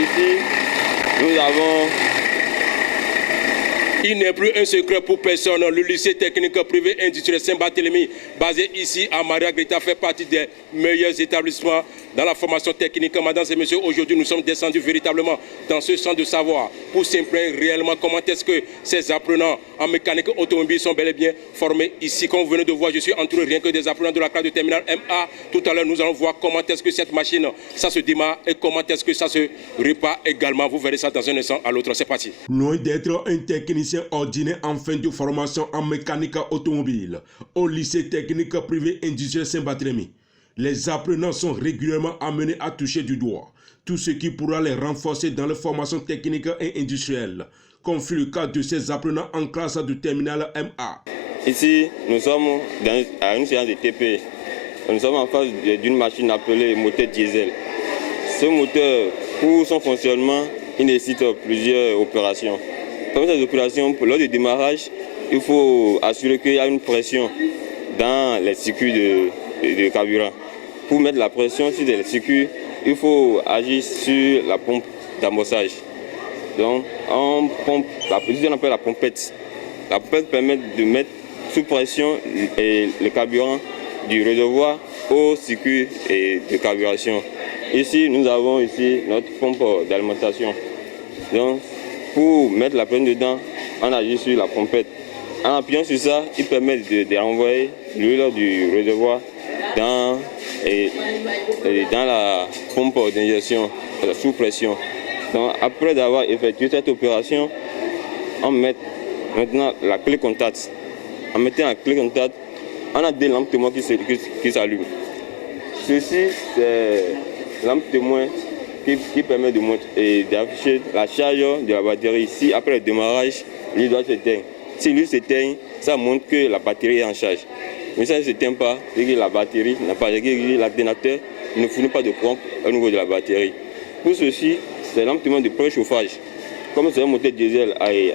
ici, nous avons... Il n'est plus un secret pour personne. Le lycée technique privé industriel Saint-Barthélemy, basé ici à Maria Greta, fait partie des meilleurs établissements dans la formation technique. Mesdames et messieurs, aujourd'hui, nous sommes descendus véritablement dans ce centre de savoir pour s'imprégner réellement comment est-ce que ces apprenants en mécanique automobile sont bel et bien formés ici. Comme vous venez de voir, je suis entouré rien que des apprenants de la classe de terminale MA. Tout à l'heure, nous allons voir comment est-ce que cette machine, ça se démarre et comment est-ce que ça se répare également. Vous verrez ça dans un instant à l'autre. C'est parti. Loin d'être un technicien ordinaire en fin de formation en mécanique automobile au lycée technique privé industriel Saint-Barthélemy, les apprenants sont régulièrement amenés à toucher du doigt tout ce qui pourra les renforcer dans leur formation technique et industrielle, comme fut le cas de ces apprenants en classe de terminale MA. Ici, nous sommes à une séance de TP. Nous sommes en face d'une machine appelée moteur diesel. Ce moteur, pour son fonctionnement, il nécessite plusieurs opérations. Parmi ces opérations, lors du démarrage, il faut assurer qu'il y a une pression dans les circuits de carburant. Pour mettre la pression sur les circuits, il faut agir sur la pompe d'amorçage. Donc, on pompe, on appelle la pompette. La pompette permet de mettre sous pression le carburant du réservoir au circuit de carburation. Ici, nous avons ici notre pompe d'alimentation. Donc, pour mettre la pression dedans, on agit sur la pompette. En appuyant sur ça, il permet de renvoyer l'huile du réservoir dans la pompe d'injection sous pression. Donc, après avoir effectué cette opération, on met maintenant la clé contact. En mettant la clé contact, on a des lampes témoins qui s'allument. Ceci, c'est lampe témoin qui permet de montrer et d'afficher la charge de la batterie. Si après le démarrage, l'huile doit s'éteindre. Si l'huile s'éteint, ça montre que la batterie est en charge. Mais ça ne s'éteint pas, c'est que la batterie n'a pas, l'alternateur ne fournit pas de courant au niveau de la batterie. Pour ceci, c'est lampe témoin de préchauffage. Comme c'est un moteur diesel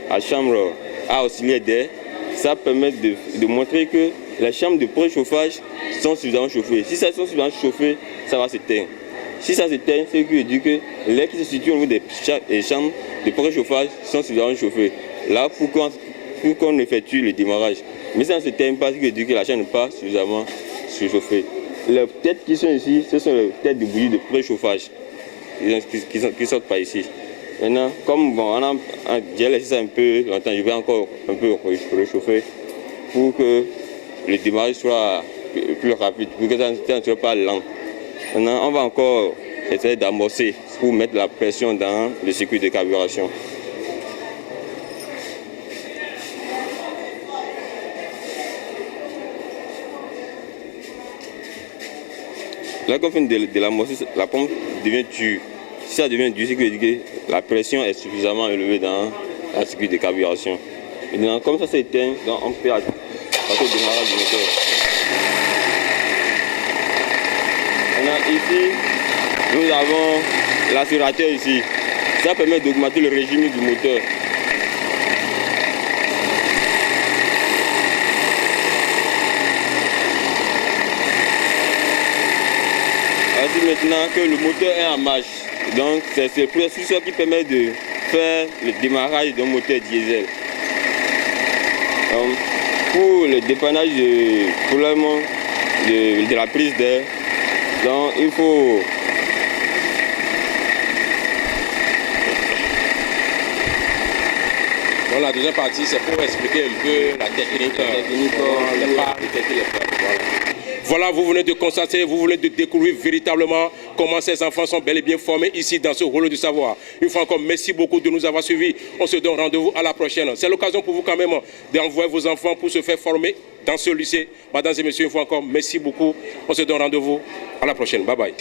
à chambre à auxiliaire d'air, ça permet de montrer que les chambres de préchauffage sont suffisamment chauffées. Si elles sont suffisamment chauffées, ça va s'éteindre. Si ça s'éteint, c'est que dit que l'air qui se situe au niveau des chambres de préchauffage sont suffisamment chauffées. Là, pour qu'on effectue le démarrage. Mais ça ne s'éteint pas, c'est que dit que la chambre n'est pas suffisamment surchauffée. Les têtes qui sont ici, ce sont les têtes de bougie de préchauffage qui sortent par ici. Maintenant, comme bon, j'ai laissé ça un peu longtemps, je vais encore un peu réchauffer pour que le démarrage soit plus rapide, pour que ça ne soit pas lent. Maintenant, on va encore essayer d'amorcer pour mettre la pression dans le circuit de carburation. Là, quand on fait de l'amorcer, la pompe devient dure. Si ça devient dur, c'est que la pression est suffisamment élevée dans le circuit de carburation. Maintenant, comme ça s'éteint, on peut passer au démarrage du moteur. Maintenant, ici, nous avons l'aspirateur ici. Ça permet d'augmenter le régime du moteur. Voici maintenant que le moteur est en marche. Donc c'est le processus qui permet de faire le démarrage d'un moteur diesel. Donc, pour le dépannage de la prise d'air, il faut Bon, la deuxième partie, c'est pour expliquer un peu la technique, les pas. Voilà, vous venez de constater, vous venez de découvrir véritablement comment ces enfants sont bel et bien formés ici dans ce rôle du savoir. Une fois encore, merci beaucoup de nous avoir suivis. On se donne rendez-vous à la prochaine. C'est l'occasion pour vous quand même d'envoyer vos enfants pour se faire former dans ce lycée. Mesdames et messieurs, une fois encore, merci beaucoup. On se donne rendez-vous à la prochaine. Bye bye.